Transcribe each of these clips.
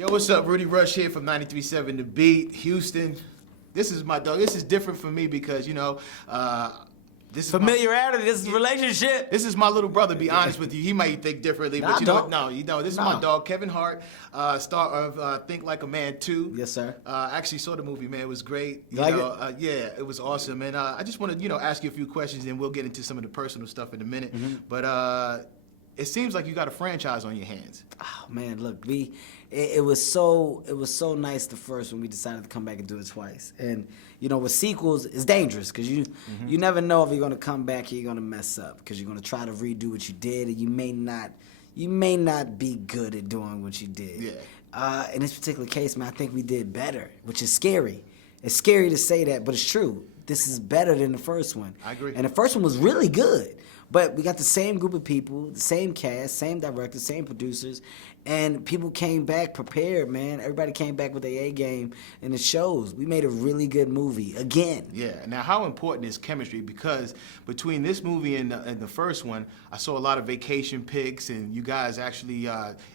Yo, what's up? Rudy Rush here from 93.7 The Beat, Houston. This is my dog. This is different for me because, this is Familiarity, this is relationship. This is my little brother, be honest with you. He might think differently, but this is my dog, Kevin Hart, star of Think Like a Man 2. Yes, sir. I actually saw the movie, man. It was great. You like it? Yeah, it was awesome. And I just want to, ask you a few questions, and we'll get into some of the personal stuff in a minute. Mm-hmm. But it seems like you got a franchise on your hands. Oh man, look, it was so nice the first when we decided to come back and do it twice. And with sequels, it's dangerous because you never know if you're gonna come back or you're gonna mess up because you're gonna try to redo what you did and you may not be good at doing what you did. Yeah. In this particular case, man, I think we did better, which is scary. It's scary to say that, but it's true. This is better than the first one. I agree. And the first one was really good. But we got the same group of people, the same cast, same directors, same producers, and people came back prepared, man. Everybody came back with their A game, and it shows. We made a really good movie again. Yeah. Now, how important is chemistry? Because between this movie and the first one, I saw a lot of vacation pics, and you guys actually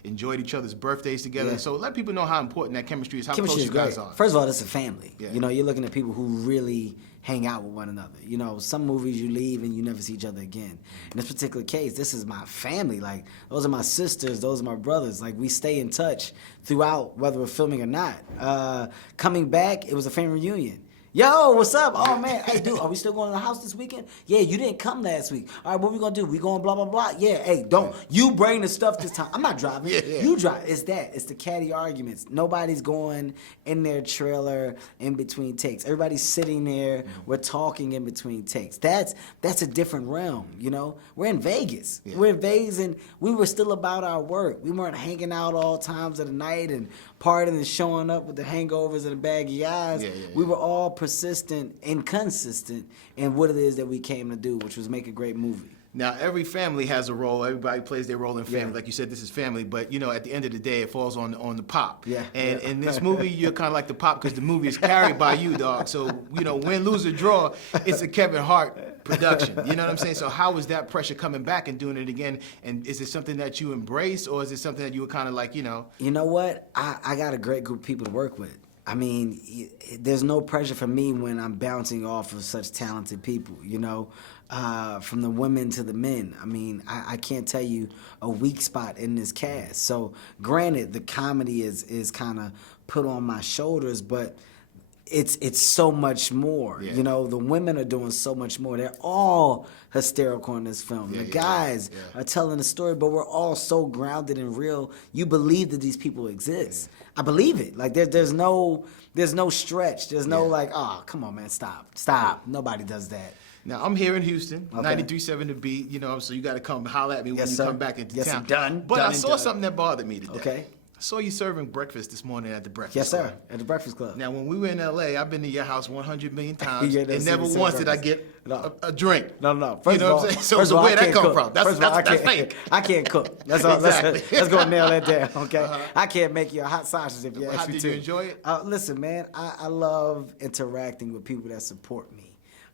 enjoyed each other's birthdays together. Yeah. So let people know how important that chemistry is, how Chemistry close you guys great. are. First of all, it's a family. Yeah. You're looking at people who really hang out with one another. Some movies you leave and you never see each other again. In this particular case, this is my family. Like, those are my sisters, those are my brothers. Like, we stay in touch throughout, whether we're filming or not. Coming back, it was a family reunion. Yo, what's up? Oh, man. Hey, dude, are we still going to the house this weekend? Yeah, you didn't come last week. All right, what we going to do? We going blah, blah, blah? Yeah, hey, don't. You bring the stuff this time. I'm not driving. Yeah. You drive. It's that. It's the catty arguments. Nobody's going in their trailer in between takes. Everybody's sitting there. We're talking in between takes. That's a different realm, We're in Vegas. Yeah. We're in Vegas, and we were still about our work. We weren't hanging out all times of the night and partying and showing up with the hangovers and the baggy eyes. Yeah. We were all persistent and consistent in what it is that we came to do, which was make a great movie. Now, every family has a role. Everybody plays their role in family. Yeah. Like you said, this is family. But, at the end of the day, it falls on the pop. Yeah. And in this movie, you're kind of like the pop because the movie is carried by you, dog. So, win, lose, or draw, it's a Kevin Hart production. You know what I'm saying? So how was that pressure coming back and doing it again? And is it something that you embrace, or is it something that you were kind of like, You know what? I got a great group of people to work with. I mean, there's no pressure for me when I'm bouncing off of such talented people, from the women to the men. I mean, I can't tell you a weak spot in this cast. So granted, the comedy is kind of put on my shoulders, but it's so much more. Yeah. The women are doing so much more. They're all hysterical in this film. The guys are telling the story, but we're all so grounded and real. You believe that these people exist. I believe it. Like there's no stretch. There's no like, oh, come on, man, stop. Nobody does that. Now, I'm here in Houston, Okay. 93.7 The Beat, so you got to come holler at me when Yes, you sir. come back into Yes, town. done. But Done I and saw done. something that bothered me today. Okay. I saw you serving breakfast this morning at the breakfast Yes, club. sir. At the Breakfast Club. Now, when we were in L.A., I've been to your house 100 million times, You ain't never and seen never me serve once did I breakfast. get No. a drink. No. You know what I'm saying? So where'd that come from? That's fake. I can't cook. That's all. Exactly. Let's go nail that down, okay? I can't make you a hot sausage if you How ask me did to. you enjoy it? Listen, man, I love interacting with people that support me.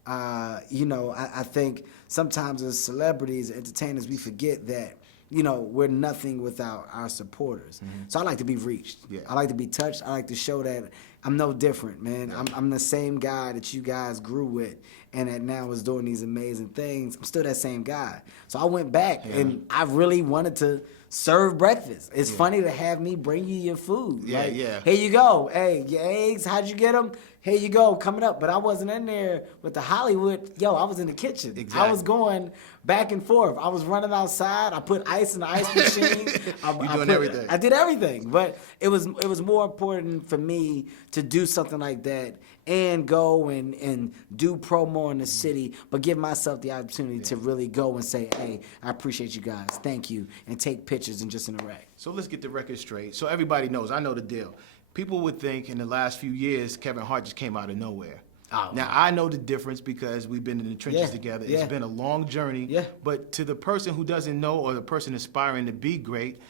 I think sometimes as celebrities, entertainers, we forget that, we're nothing without our supporters. Mm-hmm. So I like to be reached. Yeah. I like to be touched. I like to show that I'm no different, man. Yeah. I'm the same guy that you guys grew with and that now is doing these amazing things. I'm still that same guy. So I went back and I really wanted to serve breakfast. It's funny to have me bring you your food. Yeah, like, yeah. Here you go. Hey, your eggs, how'd you get them? Here you go, coming up. But I wasn't in there with the Hollywood. Yo, I was in the kitchen. Exactly. I was going back and forth. I was running outside. I put ice in the ice machine. Everything. I did everything. But it was more important for me to do something like that and go and do promo in the city, but give myself the opportunity to really go and say, hey, I appreciate you guys. Thank you. And take pictures and just interact. So let's get the record straight. So everybody knows, I know the deal. People would think in the last few years, Kevin Hart just came out of nowhere. Oh, now, I know the difference because we've been in the trenches Yeah, together. yeah. It's been a long journey. Yeah. But to the person who doesn't know or the person aspiring to be great,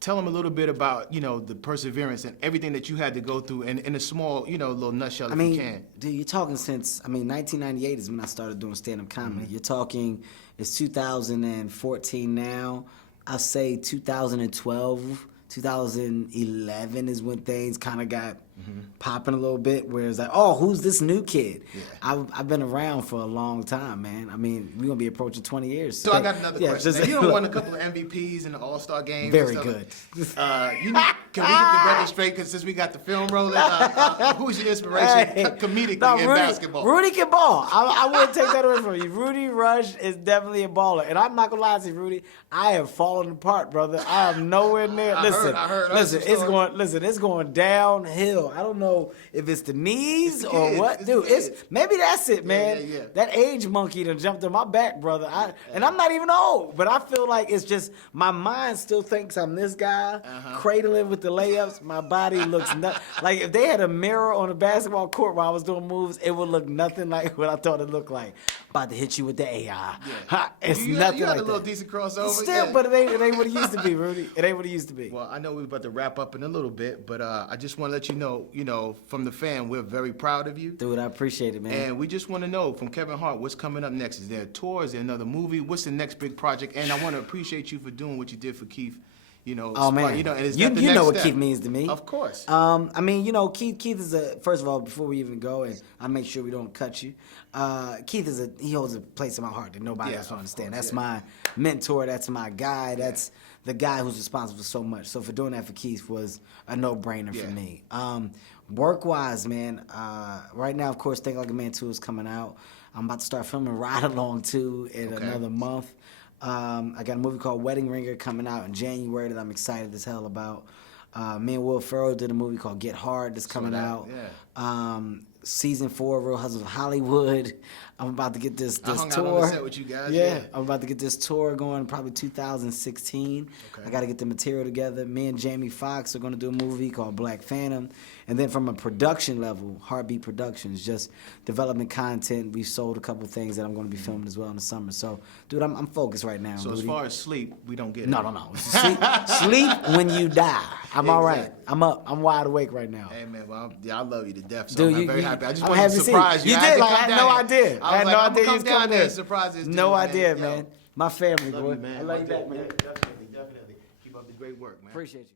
tell them a little bit about, the perseverance and everything that you had to go through in a small, little nutshell if you can. Dude, you're talking since, 1998 is when I started doing stand-up comedy. Mm-hmm. You're talking, it's 2014 now. I'll say 2012 2011 is when things kind of got popping a little bit, where it's like, oh, who's this new kid? Yeah. I've been around for a long time, man. I mean, we're going to be approaching 20 years. So I got another question. just- Now, you done won a couple of MVPs in the All-Star games. Very and good. Can we get the record straight? Because since we got the film rolling, who's your inspiration comedically in basketball? Rudy can ball. I wouldn't take that away from you. Rudy Rush is definitely a baller. And I'm not going to lie to you, Rudy. I have fallen apart, brother. I am nowhere near. I heard It's going downhill. I don't know if it's the knees or what. Dude, maybe that's it, man. Yeah. That age monkey done jumped on my back, brother. And I'm not even old, but I feel like it's just my mind still thinks I'm this guy, cradling with the layups. My body looks like if they had a mirror on a basketball court while I was doing moves, it would look nothing like what I thought it looked like. About to hit you with the AI. Yeah. It's you nothing had like a little that. decent crossover. Still, but it ain't what it used to be, Rudy. It ain't what it used to be. Well, I know we're about to wrap up in a little bit, but I just want to let you know, from the fan, we're very proud of you. Dude, I appreciate it, man. And we just want to know from Kevin Hart, what's coming up next? Is there a tour? Is there another movie? What's the next big project? And I want to appreciate you for doing what you did for Keith. Oh man, and is you that the next know what step? Keith means to me. Of course. I mean, Keith is first of all, before we even go, and I make sure we don't cut you. Keith he holds a place in my heart that nobody else will understand. That's my mentor. That's my guy. That's the guy who's responsible for so much. So for doing that for Keith was a no-brainer for me. Work-wise, man, right now, of course, Think Like a Man 2 is coming out. I'm about to start filming Ride Along 2 in another month. I got a movie called Wedding Ringer coming out in January that I'm excited as hell about. Me and Will Ferrell did a movie called Get Hard that's coming out. Yeah. Season 4 of Real Husbands of Hollywood. I'm about to get this I hung tour. out on the set with you guys. Yeah, I'm about to get this tour going probably 2016. Okay. I got to get the material together. Me and Jamie Foxx are going to do a movie called Black Phantom. And then from a production level, Heartbeat Productions, just development content. We've sold a couple things that I'm going to be filming as well in the summer. So, dude, I'm focused right now. So Rudy. as far as sleep, we don't get it. No. Sleep when you die. I'm all right. I'm up. I'm wide awake right now. Hey man, well, I love you to death. So Dude, I'm very happy. I just I'm wanted happy to to see surprise you. You I had did. to Like, come I had down no here. idea. I I was had like, no I'm idea you gonna was come down coming there there. and surprise this dude, No man. idea, Yo. man. My family, Love boy. you, man. I love you back, man. Definitely. Keep up the great work, man. Appreciate you.